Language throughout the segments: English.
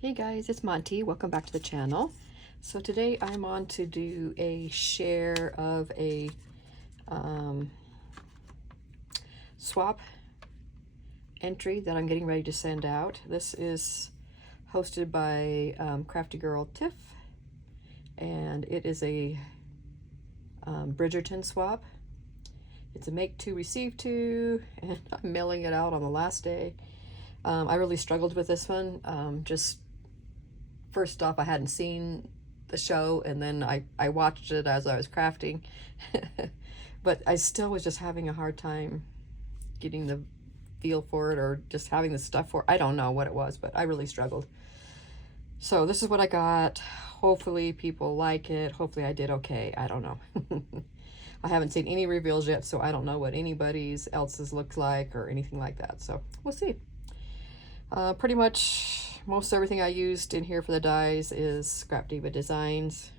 Hey guys, it's Monty. Welcome back to the channel. So today I'm on to do a share of a swap entry that I'm getting ready to send out. This is hosted by Crafty Girl Tiff, and it is a Bridgerton swap. It's a make to, receive to, and I'm mailing it out on the last day. I really struggled with this one. Just first off, I hadn't seen the show, and then I watched it as I was crafting. But I still was just having a hard time getting the feel for it, or just having the stuff for it. I don't know what it was, but I really struggled. So this is what I got. Hopefully people like it. Hopefully I did okay. I don't know. I haven't seen any reveals yet, so I don't know what anybody's else's looks like or anything like that. So we'll see. Pretty much most everything I used in here for the dies is Scrap Diva Designs.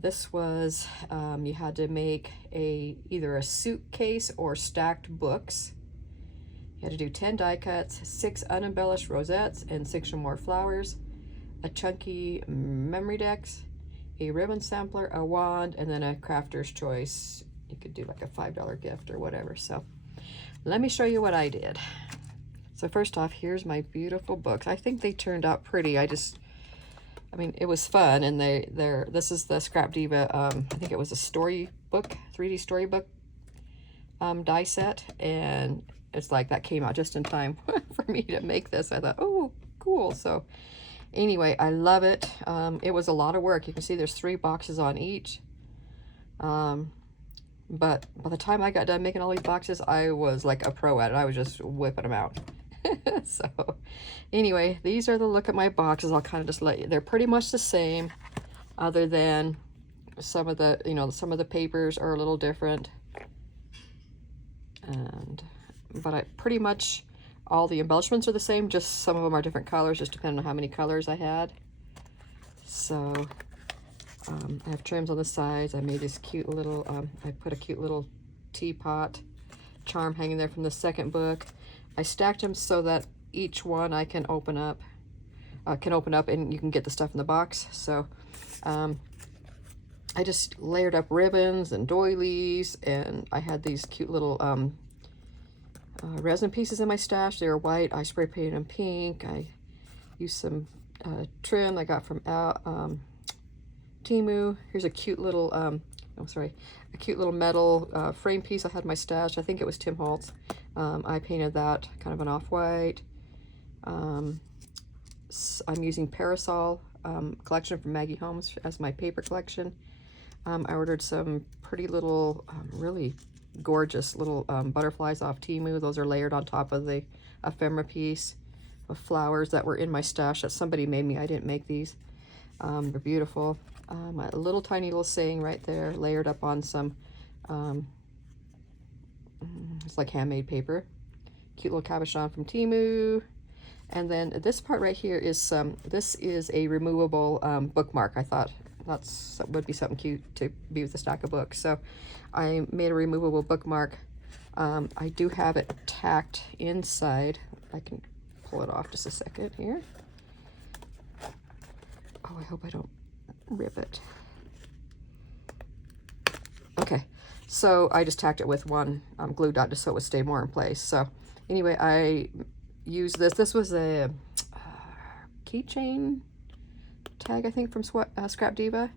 This was, you had to make either a suitcase or stacked books. You had to do 10 die cuts, 6 unembellished rosettes, and 6 or more flowers, a chunky memory decks, a ribbon sampler, a wand, and then a crafter's choice. You could do like a $5 gift or whatever. So let me show you what I did. So first off, here's my beautiful books. I think they turned out pretty. I mean, it was fun, and this is the Scrap Diva, I think it was a storybook, 3D storybook die set, and it's like that came out just in time for me to make this. I thought, oh, cool. So anyway, I love it. It was a lot of work. You can see there's 3 boxes on each. But by the time I got done making all these boxes, I was like a pro at it. I was just whipping them out. So anyway, these are the look at my boxes. I'll kind of just let you, they're pretty much the same, other than some of the, some of the papers are a little different. But I pretty much, all the embellishments are the same, just some of them are different colors, just depending on how many colors I had. So I have trims on the sides. I made this cute little, I put a cute little teapot charm hanging there from the second book. I stacked them so that each one I can open up and you can get the stuff in the box. So I just layered up ribbons and doilies, and I had these cute little resin pieces in my stash. They were white. I spray painted them pink. I used some trim I got from Temu. Here's a cute little, a cute little metal frame piece I had in my stash. I think it was Tim Holtz. I painted that kind of an off-white. I'm using Parasol collection from Maggie Holmes as my paper collection. I ordered some pretty little, really gorgeous little butterflies off Temu. Those are layered on top of the ephemera piece of flowers that were in my stash that somebody made me. I didn't make these. They're beautiful. A little tiny little saying right there, layered up on some, it's like handmade paper. Cute little cabochon from Temu. And then this part right here is this is a removable bookmark. I thought that would be something cute to be with a stack of books. So I made a removable bookmark. I do have it tacked inside. I can pull it off just a second here. Oh, I hope I don't rip it. Okay, so I just tacked it with one glue dot just so it would stay more in place. So anyway, I used this. This was a keychain tag, I think, from Scrap Diva.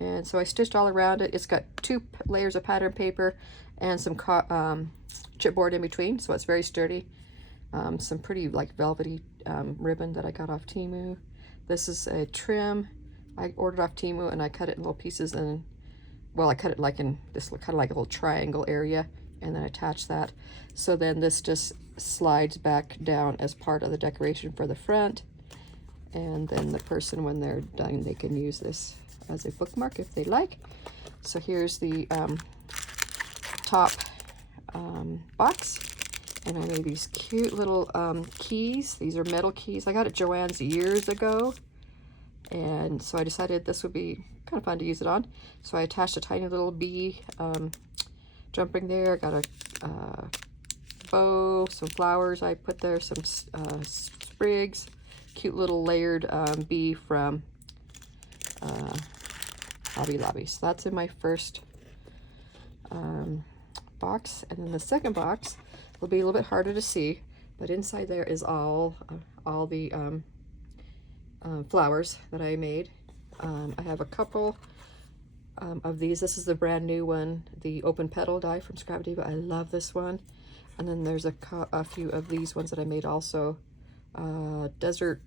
And so I stitched all around it. It's got 2 layers of pattern paper and some chipboard in between, so it's very sturdy. Some pretty like velvety ribbon that I got off Temu. This is a trim I ordered off Temu, and I cut it in little pieces, and well, I cut it like in this kind of like a little triangle area, and then attach that. So then this just slides back down as part of the decoration for the front, and then the person, when they're done, they can use this as a bookmark if they like. So here's the top box, and I made these cute little keys. These are metal keys. I got it at Joann's years ago, and so I decided this would be kind of fun to use it on. So I attached a tiny little bee jump ring there. Got a bow, some flowers I put there, some sprigs, cute little layered bee from Hobby Lobby. So that's in my first box. And then the second box will be a little bit harder to see, but inside there is all the flowers that I made. I have a couple of these. This is the brand new one, the open petal die from Scrap Diva. I love this one. And then there's a few of these ones that I made also. Desert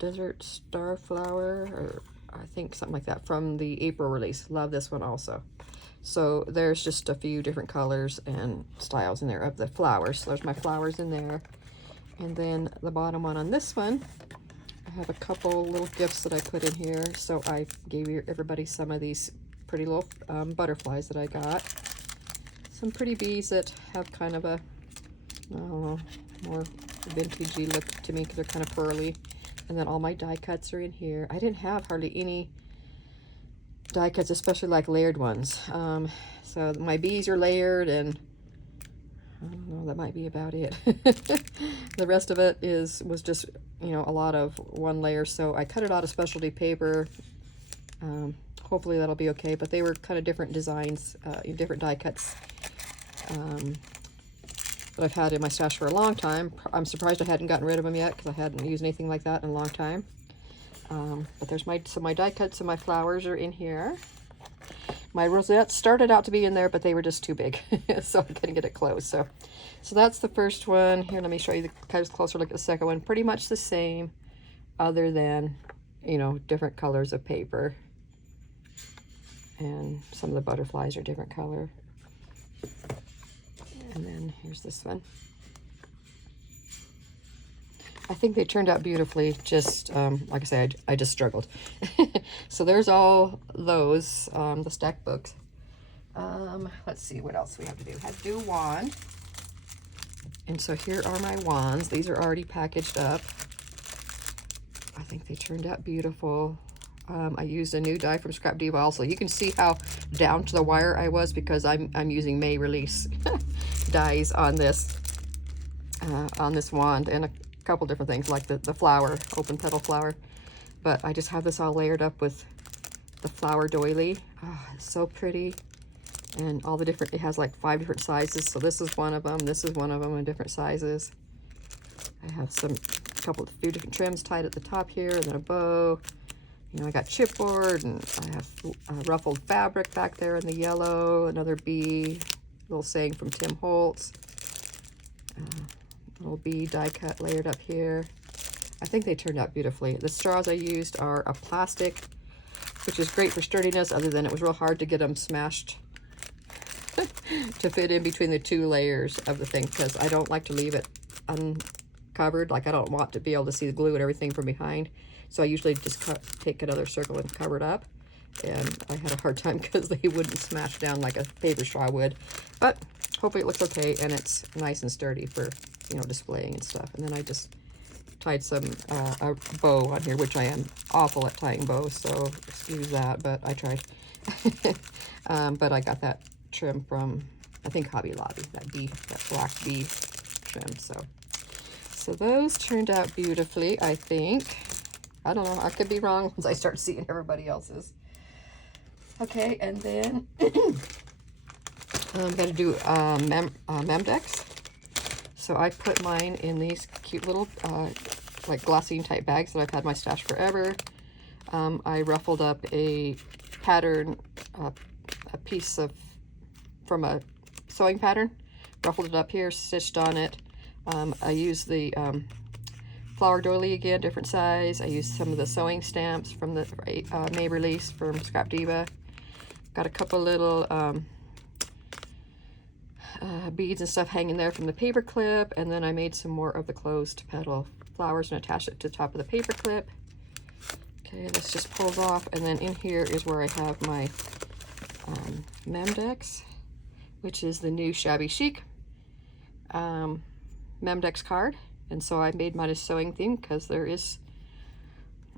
Starflower, or I think something like that, from the April release. Love this one also. So there's just a few different colors and styles in there of the flowers. So there's my flowers in there. And then the bottom one on this one, I have a couple little gifts that I put in here. So I gave everybody some of these pretty little butterflies that I got. Some pretty bees that have kind of a, I don't know, more vintagey look to me because they're kind of pearly. And then all my die cuts are in here. I didn't have hardly any die cuts, especially like layered ones. So my bees are layered, and I don't know, that might be about it. The rest of it was just, you know, a lot of one layer. So I cut it out of specialty paper. Hopefully that'll be okay, but they were kind of different designs, different die cuts that I've had in my stash for a long time. I'm surprised I hadn't gotten rid of them yet because I hadn't used anything like that in a long time. But there's my die cuts and my flowers are in here. My rosettes started out to be in there, but they were just too big, so I couldn't get it closed. So that's the first one. Here, let me show you the kind of closer look at the second one. Pretty much the same, other than, you know, different colors of paper. And some of the butterflies are different color. And then here's this one. I think they turned out beautifully, just like I said, I just struggled. So there's all those, the stack books. Let's see what else we have to do. I have to do a wand. And so here are my wands. These are already packaged up. I think they turned out beautiful. I used a new die from Scrap Diva also. You can see how down to the wire I was because I'm using May release dies on this wand, and a couple different things like the flower, open petal flower. But I just have this all layered up with the flower doily. Oh, it's so pretty. And all the different, it has like 5 different sizes. So this is one of them, this is one of them in different sizes. I have few different trims tied at the top here, and then a bow. You know, I got chipboard, and I have ruffled fabric back there in the yellow, another bee, little saying from Tim Holtz. Little bee die cut layered up here. I think they turned out beautifully. The straws I used are a plastic, which is great for sturdiness, other than it was real hard to get them smashed to fit in between the 2 layers of the thing, because I don't like to leave it uncovered. Like, I don't want to be able to see the glue and everything from behind. So I usually just take another circle and cover it up. And I had a hard time because they wouldn't smash down like a paper straw would. But hopefully it looks okay, and it's nice and sturdy for, you know, displaying and stuff. And then I just tied some a bow on here, which I am awful at tying bows, so excuse that, but I tried. But I got that trim from, I think, Hobby Lobby, that black bee trim. So those turned out beautifully, I think. I don't know, I could be wrong once I start seeing everybody else's. Okay, and then I'm gonna do mem decks. So I put mine in these cute little like glassine type bags that I've had my stash forever. I ruffled up a pattern, a piece from a sewing pattern, ruffled it up here, stitched on it. I used the flower doily again, different size. I used some of the sewing stamps from the May release from Scrap Diva. Got a couple little beads and stuff hanging there from the paper clip, and then I made some more of the closed petal flowers and attached it to the top of the paper clip. Okay, this just pulls off, and then in here is where I have my Memdex, which is the new Shabby Chic Memdex card. And so I made mine a sewing theme because there is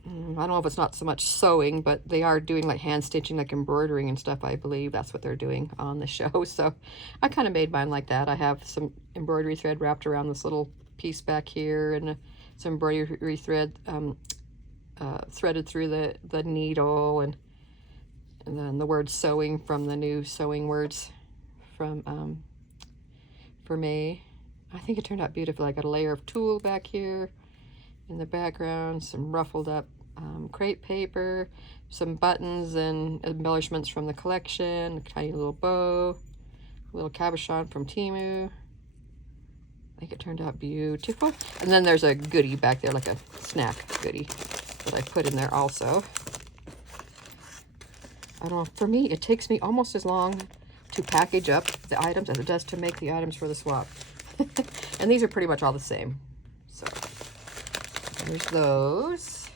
I don't know if it's not so much sewing, but they are doing like hand stitching, like embroidering and stuff. I believe that's what they're doing on the show. So I kind of made mine like that. I have some embroidery thread wrapped around this little piece back here, and some embroidery thread threaded through the needle, and then the word sewing from the new sewing words from for May. I think it turned out beautiful. I got a layer of tulle back here in the background, some ruffled up crepe paper, some buttons and embellishments from the collection, a tiny little bow, a little cabochon from Temu. I think it turned out beautiful. And then there's a goodie back there, like a snack goodie that I put in there also. I don't know, for me, it takes me almost as long to package up the items as it does to make the items for the swap. And these are pretty much all the same. So there's those.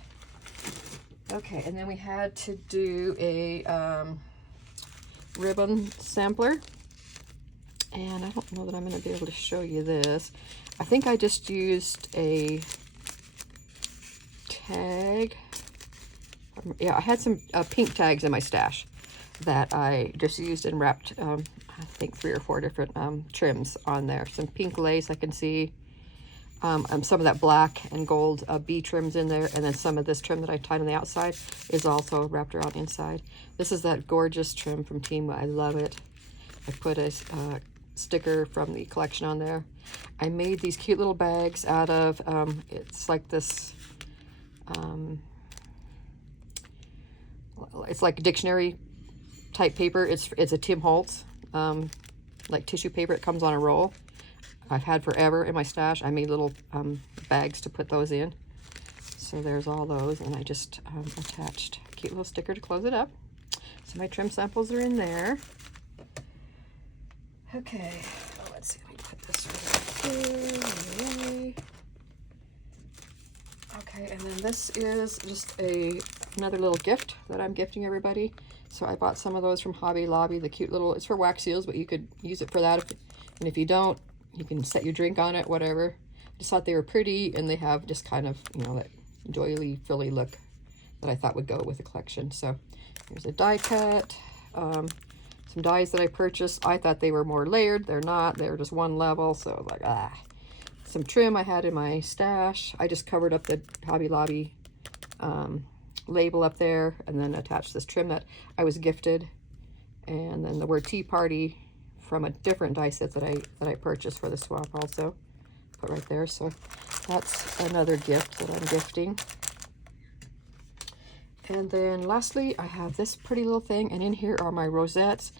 Okay, and then we had to do a ribbon sampler. And I don't know that I'm going to be able to show you this. I think I just used a tag. Yeah, I had some pink tags in my stash that I just used and wrapped, I think 3 or 4 different trims on there. Some pink lace I can see. Some of that black and gold bee trims in there, and then some of this trim that I tied on the outside is also wrapped around the inside. This is that gorgeous trim from Temu. I love it. I put a sticker from the collection on there. I made these cute little bags out of, it's like this, it's like dictionary type paper. It's a Tim Holtz, like tissue paper. It comes on a roll. I've had forever in my stash. I made little bags to put those in. So there's all those, and I just attached a cute little sticker to close it up. So my trim samples are in there. Okay, well, let's see, let me put this right here. Okay, and then this is just another little gift that I'm gifting everybody. So I bought some of those from Hobby Lobby, the cute little, it's for wax seals, but you could use it for that. And if you don't, you can set your drink on it, whatever. I just thought they were pretty, and they have just kind of, you know, that doily, frilly look that I thought would go with the collection. So here's a die cut. Some dies that I purchased. I thought they were more layered. They're not. They're just one level. So I was like, ah. Some trim I had in my stash. I just covered up the Hobby Lobby label up there, and then attached this trim that I was gifted, and then the word Tea Party from a different die set that I purchased for the swap also put right there. So that's another gift that I'm gifting. And then lastly, I have this pretty little thing, and in here are my rosettes.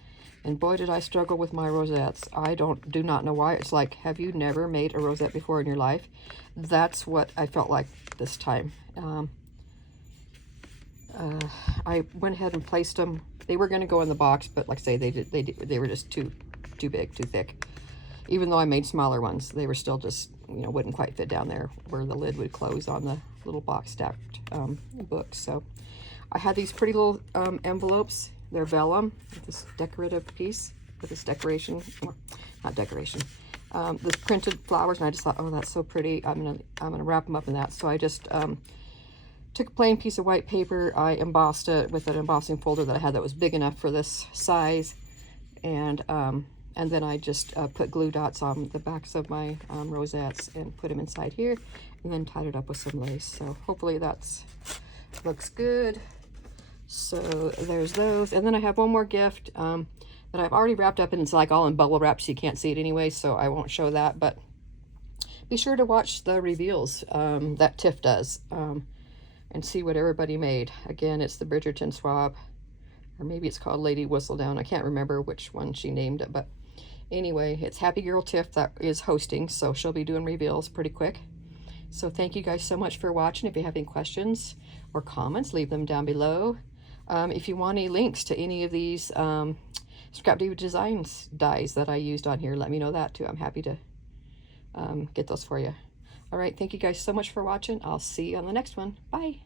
And boy, did I struggle with my rosettes. I do not know why. It's like, have you never made a rosette before in your life? That's what I felt like this time. I went ahead and placed them. They were going to go in the box, but like I say, they were just too big, too thick. Even though I made smaller ones, they were still just, you know, wouldn't quite fit down there where the lid would close on the little box stacked books. So I had these pretty little envelopes. They're vellum with this decorative piece, with this decoration, well, not decoration, this printed flowers, and I just thought, oh, that's so pretty. I'm gonna wrap them up in that. So I just took a plain piece of white paper. I embossed it with an embossing folder that I had that was big enough for this size, and then I just put glue dots on the backs of my rosettes and put them inside here, and then tied it up with some lace. So hopefully that's looks good. So there's those, and then I have one more gift that I've already wrapped up, and it's like all in bubble wrap, so you can't see it anyway, so I won't show that. But be sure to watch the reveals that Tiff does, and see what everybody made. Again, it's the Bridgerton swap, or maybe it's called Lady Whistledown. I can't remember which one she named it, but anyway, it's Happy Girl Tiff that is hosting, so she'll be doing reveals pretty quick. So thank you guys so much for watching. If you have any questions or comments, leave them down below. If you want any links to any of these Scrap Diva Designs dies that I used on here, let me know that too. I'm happy to get those for you. All right, thank you guys so much for watching. I'll see you on the next one. Bye.